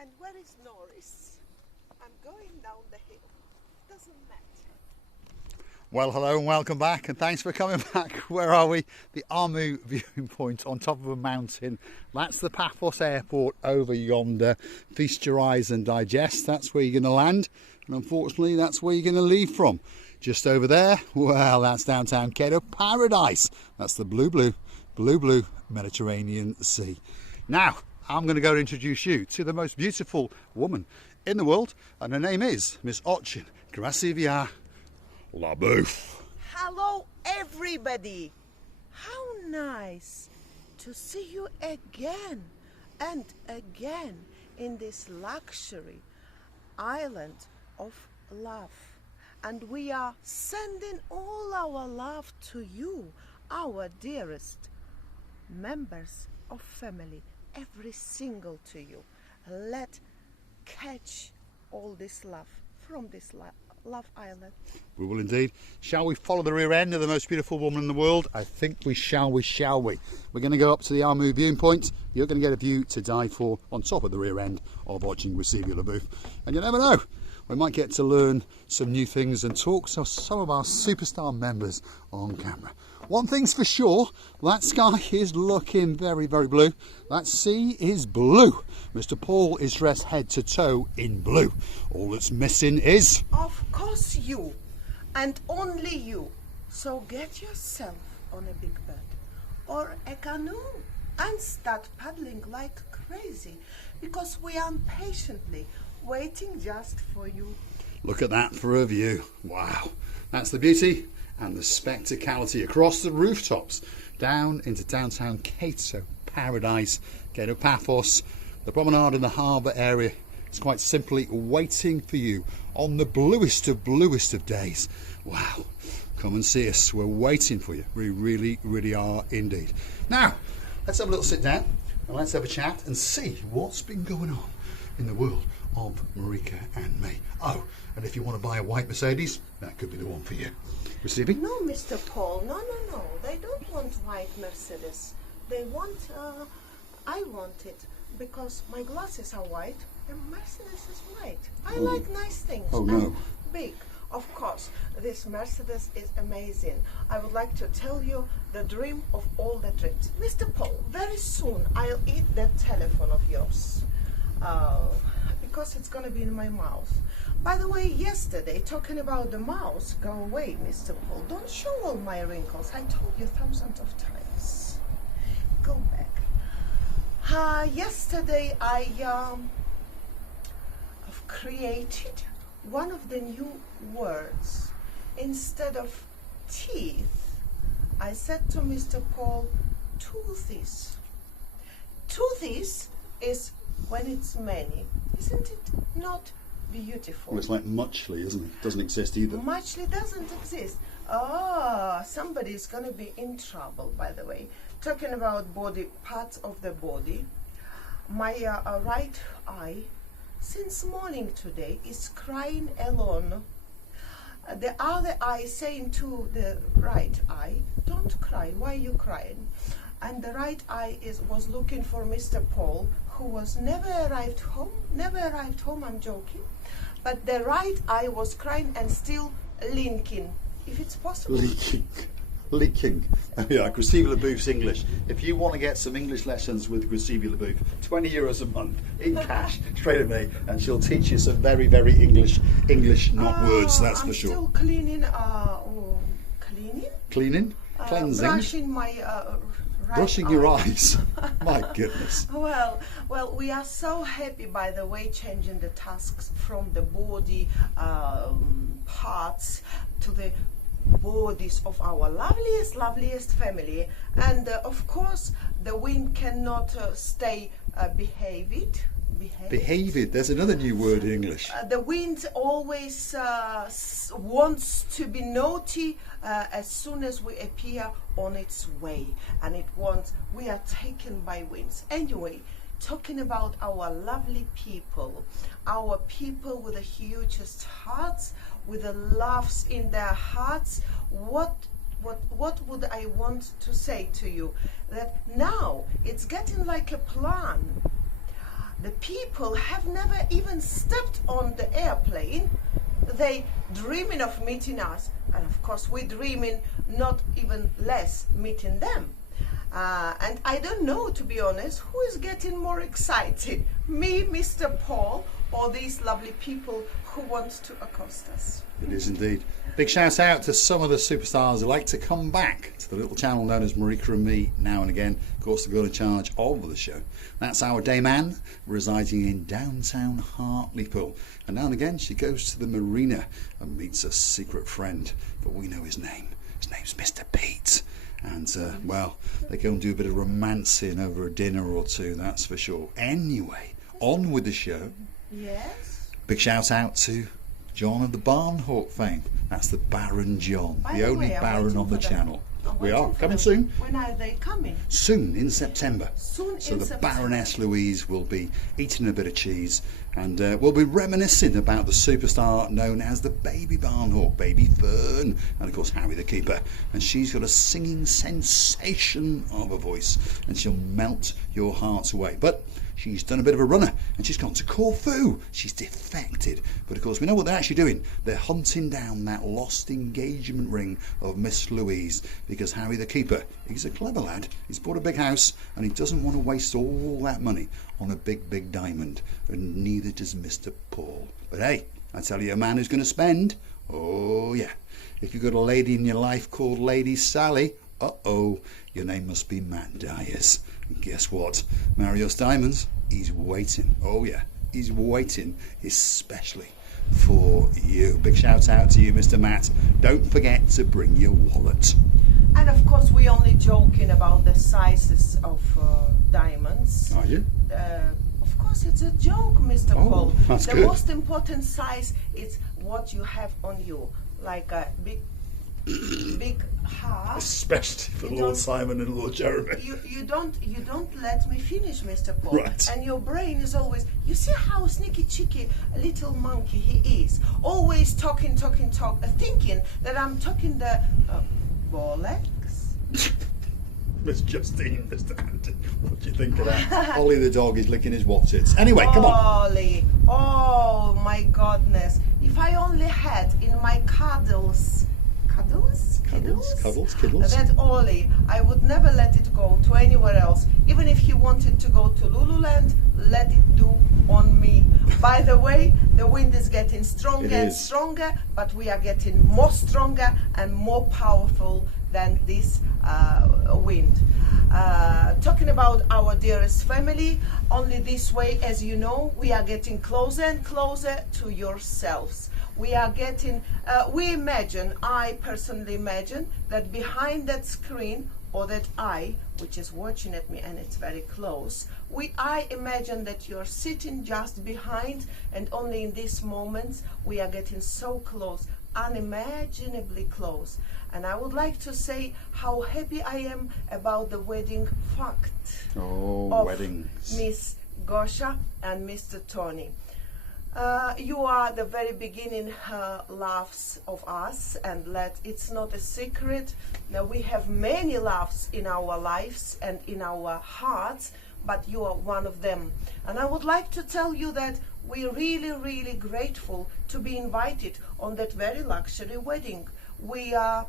And where is Norris? I'm going down the hill. Doesn't matter. Well, hello and welcome back, and thanks for coming back. Where are we? The Armu viewing point on top of a mountain. That's the Paphos airport over yonder. Feast your eyes and digest. That's where you're going to land, and unfortunately that's where you're going to leave from. Just over there, well, that's downtown Cato Paradise. That's the blue Mediterranean Sea. Now I'm going to go and introduce you to the most beautiful woman in the world, and her name is Miss Ochin Krasivia La Bouffe. Hello, everybody. How nice to see you again and again in this luxury island of love. And we are sending all our love to you, our dearest members of family, every single to you. Let catch all this love from this love island. We will indeed. Shall we follow the rear end of the most beautiful woman in the world? I think we shall. We're going to go up to the Armu viewing point. You're going to get a view to die for on top of the rear end of watching Krasivia La Bouffe. And you never know, we might get to learn some new things and talk to some of our superstar members on camera. One thing's for sure, that sky is looking very, very blue. That sea is blue. Mr. Paul is dressed head to toe in blue. All that's missing is... Of course you, and only you. So get yourself on a big boat or a canoe and start paddling like crazy, because we are impatiently waiting just for you. Look at that for a view. Wow, that's the beauty and the spectacality across the rooftops down into downtown Cato Paradise, Cato Paphos. The promenade in the harbour area is quite simply waiting for you on the bluest of days. Wow, come and see us. We're waiting for you. We really, really are indeed. Now, let's have a little sit down and let's have a chat and see what's been going on in the world of Marika and me. Oh, and if you want to buy a white Mercedes, that could be the one for you. Receiving? No, Mr. Paul, no. They don't want white Mercedes. They want, I want it, because my glasses are white and Mercedes is white. I like nice things. Oh, no. And big. Of course, this Mercedes is amazing. I would like to tell you the dream of all the dreams. Mr. Paul, very soon I'll eat that telephone of yours. Because it's going to be in my mouth. By the way, yesterday, talking about the mouse, go away, Mr. Paul. Don't show all my wrinkles. I told you thousands of times. Go back. Yesterday, I have created one of the new words. Instead of teeth, I said to Mr. Paul, toothies. Toothies is when it's many. Isn't it not beautiful? Well, it's like muchly, isn't it? Doesn't exist either. Muchly doesn't exist. Somebody's going to be in trouble, by the way. Talking about body, parts of the body. My right eye, since morning today, is crying alone. The other eye saying to the right eye, don't cry, why are you crying? And the right eye was looking for Mr. Paul, who was never arrived home, I'm joking. But the right eye was crying and still linking, if it's possible. Leaking. Yeah, Krasivia La Bouffe's English. If you want to get some English lessons with Krasivia La Bouffe, €20 a month in cash, straight at me, and she'll teach you some very, very English not words, that's for sure. I'm still cleaning, Cleaning? Cleansing? Brushing my Brushing your eyes. My goodness. Well, we are so happy, by the way, changing the tasks from the body parts to the bodies of our loveliest family. And of course, the wind cannot stay behaved. There's another new word in English. The wind always wants to be naughty as soon as we appear on its way, and we are taken by winds. Anyway, talking about our lovely people, our people with the hugest hearts, with the loves in their hearts, what would I want to say to you? That now it's getting like a plan. The people have never even stepped on the airplane. They dreaming of meeting us, and of course we dreaming not even less meeting them. And I don't know, to be honest, who is getting more excited, me, Mr. Paul, or these lovely people who want to accost us. It is indeed. Big shout out to some of the superstars who like to come back to the little channel known as Marika Me now and again. Of course, the girl in charge of the show. That's our dame Anne, residing in downtown Hartlepool. And now and again she goes to the marina and meets a secret friend, but we know his name. His name's Mr. Pete. And, well, they go and do a bit of romancing over a dinner or two, that's for sure. Anyway, on with the show. Yes. Big shout out to John of the Barnhawk fame. That's the Baron John, By the the only way, I'm Baron waiting on the for them. channel. I'm We waiting are for coming them. soon. When are they coming? Soon in September. Soon So in the September. Baroness Louise will be eating a bit of cheese, and we'll be reminiscing about the superstar known as the Baby Barnhawk, Baby Fern, and of course Harry the Keeper. And she's got a singing sensation of a voice, and she'll melt your hearts away. But she's done a bit of a runner, and she's gone to Corfu. She's defected. But of course we know what they're actually doing. They're hunting down that lost engagement ring of Miss Louise, because Harry the Keeper, he's a clever lad. He's bought a big house, and he doesn't want to waste all that money on a big diamond, and neither does Mr. Paul. But hey, I tell you, a man who's going to spend, oh yeah. If you've got a lady in your life called Lady Sally, uh-oh, your name must be Matt Dyers. And guess what? Marios Diamonds, he's waiting. Oh yeah, he's waiting especially for you. Big shout out to you, Mr. Matt. Don't forget to bring your wallet. And of course, we're only joking about the sizes of diamonds. Are you? Of course, it's a joke, Mr. Oh, Paul. that's The good. most important size is what you have on you, like a big heart. Especially for You Lord don't- Simon and Lord Jeremy. You don't let me finish, Mr. Paul. Right. And your brain is always, you see how sneaky cheeky a little monkey he is, always talking, thinking that I'm talking the bollocks. Miss Justine, Mr. Anton, what do you think of that? Ollie the dog is licking his whatsits. Anyway, come on. Ollie, oh my goodness! If I only had in my cuddles, that Ollie, I would never let it go to anywhere else. Even if he wanted to go to Lululand, let it do on me. By the way, the wind is getting stronger It and is. stronger, but we are getting more stronger and more powerful than this wind. Talking about our dearest family, only this way, as you know, we are getting closer and closer to yourselves. We are getting, I personally imagine that behind that screen, or that eye, which is watching at me and it's very close, I imagine that you're sitting just behind, and only in these moments we are getting so close, unimaginably close. And I would like to say how happy I am about the wedding fact Oh, of weddings. Miss Gosha and Mr. Tony. You are the very beginning loves of us, and it's not a secret. Now we have many loves in our lives and in our hearts, but you are one of them. And I would like to tell you that we're really grateful to be invited on that very luxury wedding. We are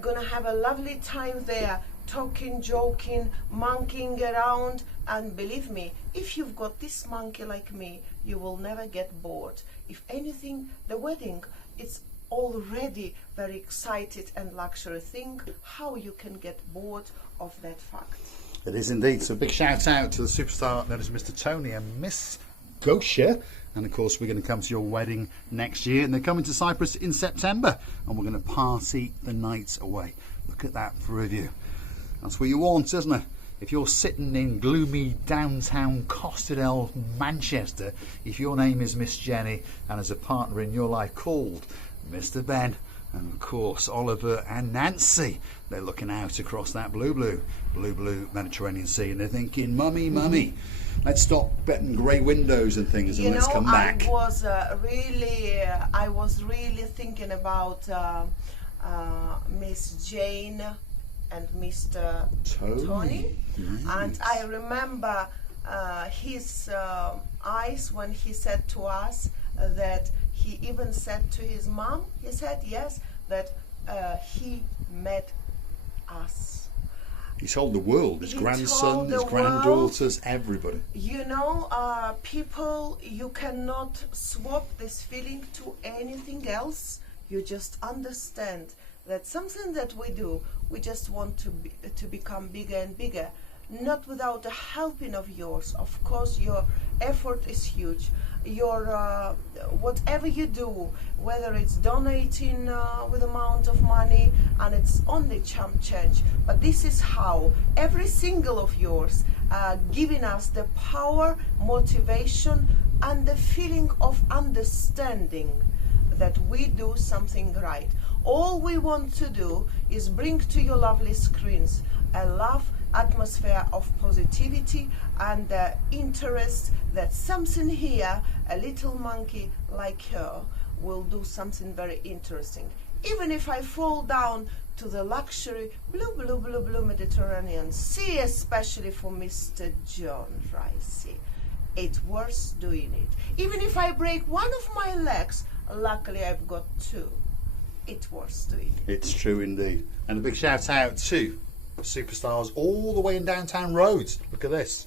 gonna have a lovely time there, talking, joking, monkeying around, and believe me, if you've got this monkey like me, you will never get bored. If anything, the wedding, it's already very excited and luxury thing. How you can get bored of that fact? It is indeed. So big shout out to the superstar known as Mr. Tony and Miss Gosha. And of course we're going to come to your wedding next year, and they're coming to Cyprus in September, and we're going to party the night away. Look at that for review. That's what you want, isn't it? If you're sitting in gloomy downtown Costadel, Manchester, if your name is Miss Jenny and has a partner in your life called Mr. Ben, and of course Oliver and Nancy, they're looking out across that blue Mediterranean Sea, and they're thinking, mummy, let's stop betting grey windows and things, and let's come back. I was really thinking about Miss Jane and Mr. Tony. Yes. And I remember his eyes when he said to us that he even said to his mom, he said yes, that he met us. He told the world, his grandson, his granddaughters, everybody. You know, people, you cannot swap this feeling to anything else. You just understand that something that we do, we just want to become bigger and bigger. Not without the helping of yours. Of course, your effort is huge. Your whatever you do, whether it's donating with amount of money, and it's only chump change, but this is how every single of yours giving us the power, motivation, and the feeling of understanding that we do something right. All we want to do is bring to your lovely screens a love atmosphere of positivity and interest that something here, a little monkey like her, will do something very interesting. Even if I fall down to the luxury blue Mediterranean Sea, especially for Mr. John Ricey, it's worth doing it. Even if I break one of my legs, luckily I've got two, it's worth doing it. It's true indeed. And a big shout out to superstars all the way in downtown roads. Look at this,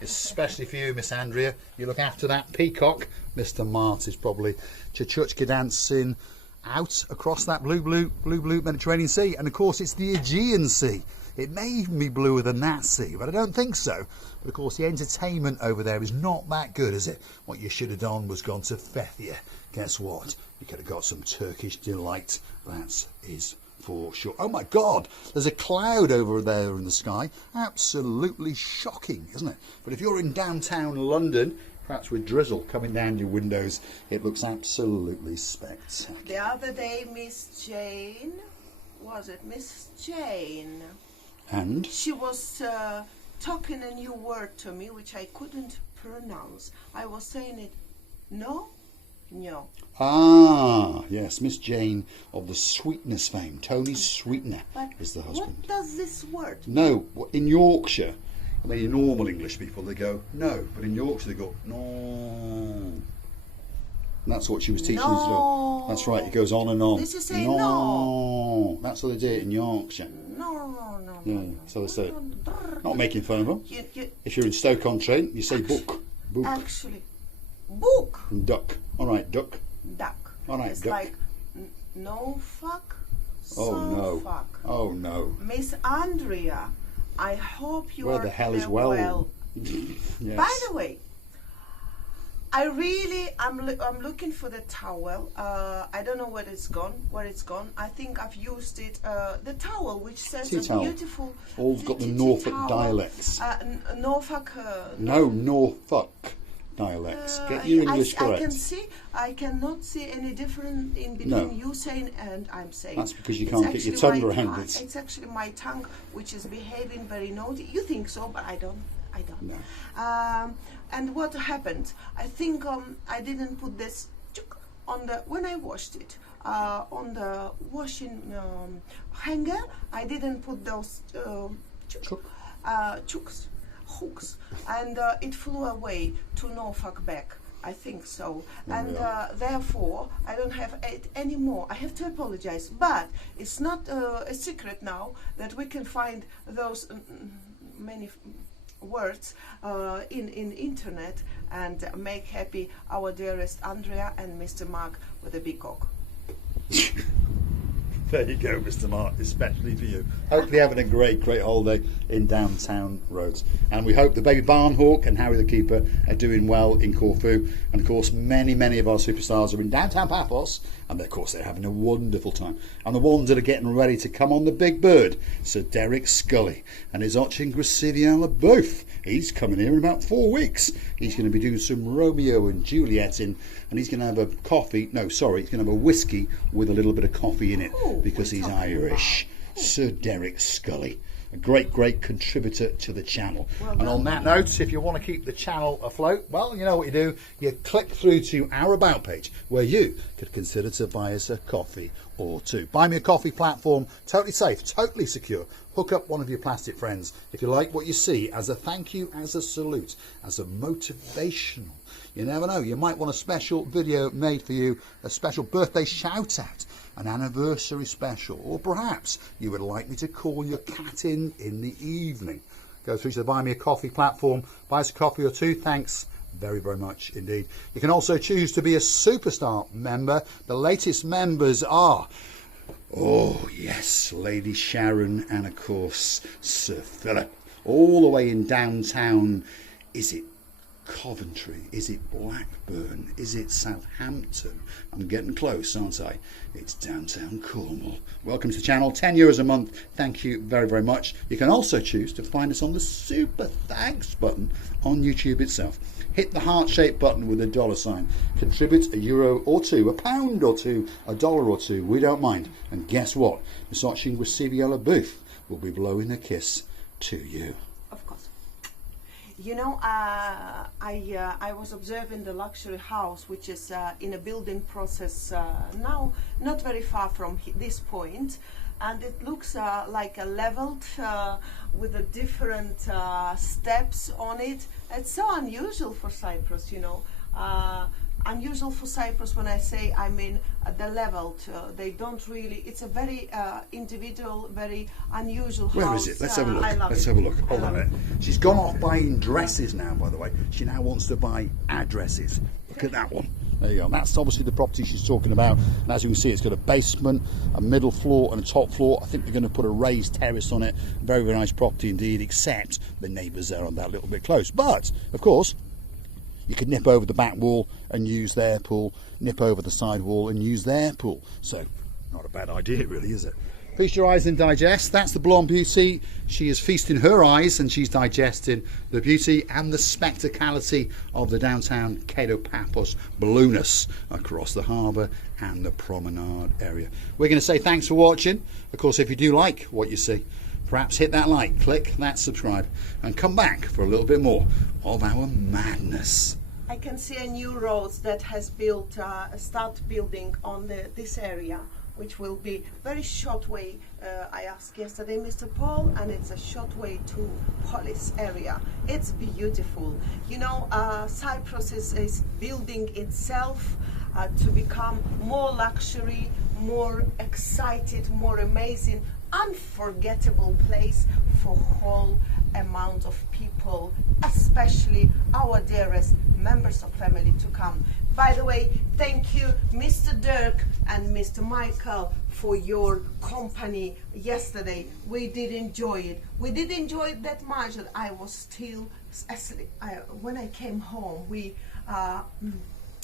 especially for you, Miss Andrea. You look after that peacock. Mr. Mart is probably Chuchka dancing out across that blue Mediterranean Sea, and of course it's the Aegean Sea. It may even be bluer than that sea, but I don't think so. But of course the entertainment over there is not that good, is it? What you should have done was gone to Fethia. Guess what? You could have got some Turkish delight. That is for sure. Oh my God, there's a cloud over there in the sky. Absolutely shocking, isn't it? But if you're in downtown London, perhaps with drizzle coming down your windows, it looks absolutely spectacular. The other day, Miss Jane, was it Miss Jane? And? She was talking a new word to me, which I couldn't pronounce. I was saying it, no. Ah, yes, Miss Jane of the sweetness fame. Tony Sweetener is the husband. What does this word mean? No, in Yorkshire, I mean, in normal English people, they go no, but in Yorkshire they go no. And that's what she was teaching us to do. That's right, it goes on and on. This is saying no. That's what they do it in Yorkshire. No. Yeah, so they say it. Not making fun of them. If you're in Stoke-on-Trent, you say book. Actually, book. And duck. All right, duck. Duck. All right, it's duck. like no fuck. Oh no. Fuck. Oh no. Miss Andrea, I hope you Where are the hell is well? Yes. By the way, I'm looking for the towel. I don't know where it's gone. I think I've used it. The towel, which says Tea a towel. beautiful. All got the Norfolk dialects. Norfolk. No, Norfolk dialects. Get your English correct. I cannot see any difference in between you saying and I'm saying. That's because you can't get your tongue around it. It's actually my tongue which is behaving very naughty. You think so, but I don't. No. And what happened? I think I didn't put this on the when I washed it on the washing hanger. I didn't put those hooks, and it flew away to Norfolk back. I think so, and therefore I don't have it anymore. I have to apologize, but it's not a secret now that we can find those many words in internet and make happy our dearest Andrea and Mr. Mark with a big cock. There you go, Mr. Mark, especially for you. Hopefully having a great holiday in downtown roads. And we hope the baby barn hawk and Harry the keeper are doing well in Corfu. And of course, many of our superstars are in downtown Paphos. And of course, they're having a wonderful time. And the ones that are getting ready to come on the big bird, Sir Derek Scully and his Ochin Gracilian LaBeouf. He's coming here in about 4 weeks. He's going to be doing some Romeo and Juliet and he's going to have a he's going to have a whiskey with a little bit of coffee in it because he's Irish. Sir Derek Scully. a great contributor to the channel. Well and on that note, if you want to keep the channel afloat, well, you know what you do. You click through to our About page, where you could consider to buy us a coffee or two. Buy Me a Coffee platform, totally safe, totally secure. Hook up one of your plastic friends if you like what you see, as a thank you, as a salute, as a motivational. You never know, you might want a special video made for you, a special birthday shout out, an anniversary special, or perhaps you would like me to call your cat in the evening. Go through to the Buy Me a Coffee platform, buy us a coffee or two. Thanks very much indeed. You can also choose to be a superstar member. The latest members are, oh yes, Lady Sharon and of course Sir Philip, all the way in downtown. Is it Coventry? Is it Blackburn? Is it Southampton? I'm getting close, aren't I? It's downtown Cornwall. Welcome to the channel. €10 a month. Thank you very much. You can also choose to find us on the super thanks button on YouTube itself. Hit the heart-shaped button with a $sign. Contribute €1 or two, £1 or two, $1 or two. We don't mind. And guess what? Miss Otching with Civiella Booth will be blowing a kiss to you. Of course. You know, I was observing the luxury house, which is in a building process now, not very far from this point, and it looks like a leveled with a different steps on it. It's so unusual for Cyprus, you know. Unusual for Cyprus, when I say, I mean the leveled. They don't really. It's a very individual, very unusual house. Where is it? Let's have a look. Let's it. have a look. Hold on a minute. She's gone off buying dresses now, by the way. She now wants to buy addresses. Look at that one. There you go. That's obviously the property she's talking about. And as you can see, it's got a basement, a middle floor and a top floor. I think they're going to put a raised terrace on it. Very nice property indeed, except the neighbours are on that little bit close. But, of course, you could nip over the back wall and use their pool, nip over the side wall and use their pool. So, not a bad idea really, is it? Feast your eyes and digest. That's the blonde beauty. She is feasting her eyes and she's digesting the beauty and the spectacality of the downtown Cato Paphos blueness across the harbour and the promenade area. We're going to say thanks for watching. Of course, if you do like what you see, perhaps hit that like, click that subscribe, and come back for a little bit more of our madness. I can see a new road that has built, start building on this area, which will be very short way. I asked yesterday Mr. Paul, and it's a short way to Polis area. It's beautiful. You know, Cyprus is building itself to become more luxury, more excited, more amazing, unforgettable place for whole amount of people, especially our dearest members of family to come. By the way, thank you Mr. Dirk and Mr. Michael for your company yesterday. We did enjoy it. We did enjoy it that much that I was still asleep. When I came home, we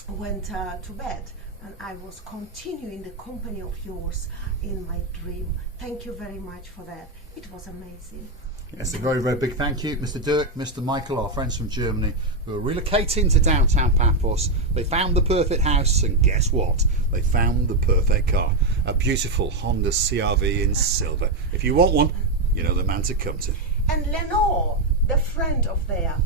went to bed, and I was continuing the company of yours in my dream. Thank you very much for that. It was amazing. Yes, a very big thank you, Mr. Dirk, Mr. Michael, our friends from Germany, who are relocating to downtown Paphos. They found the perfect house, and guess what? They found the perfect car. A beautiful Honda CR-V in silver. If you want one, you know the man to come to. And Lenore, the friend of theirs,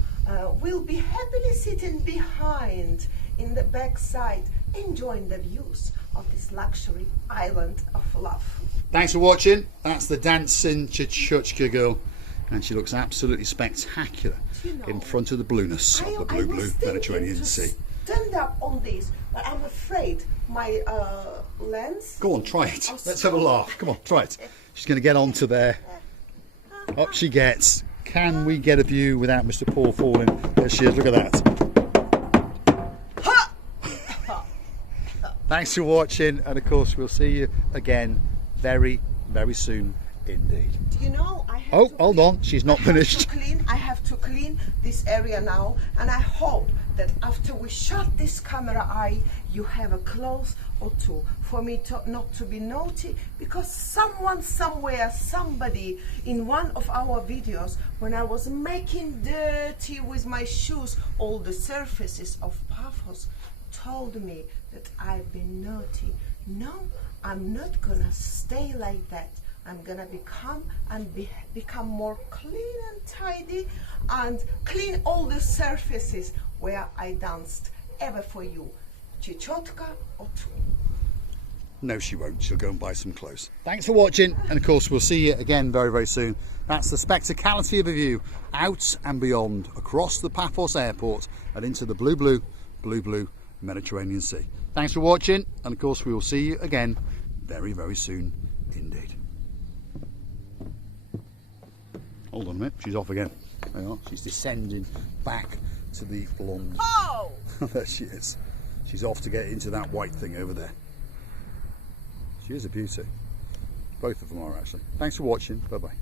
will be happily sitting behind in the back side, enjoying the views of this luxury island of love. Thanks for watching. That's the dancing Chichuchka girl, and she looks absolutely spectacular, you know, in front of the blueness of the blue Mediterranean Sea. Stand up on this, but I'm afraid my lens. Go on, try it. Let's have a laugh. Come on, try it. She's going to get onto there. Up she gets. Can we get a view without Mr. Paul falling? There she is. Look at that. Thanks for watching, and of course we'll see you again very soon indeed. Do you know, I have hold on, she's not finished. I have to clean this area now, and I hope that after we shut this camera eye, you have a clothes or two for me not to be naughty, because someone somewhere, somebody in one of our videos, when I was making dirty with my shoes all the surfaces of Paphos, told me that I've been naughty. No, I'm not gonna stay like that. I'm gonna become more clean and tidy and clean all the surfaces where I danced ever for you. Chichotka or two. No, she won't. She'll go and buy some clothes. Thanks for watching, and of course we'll see you again very, very soon. That's the spectacality of a view out and beyond across the Paphos airport and into the blue Mediterranean Sea. Thanks for watching, and of course we will see you again very, very soon indeed. Hold on a minute, she's off again. There you are. She's descending back to the blonde. Oh! There she is. She's off to get into that white thing over there. She is a beauty. Both of them are actually. Thanks for watching. Bye bye.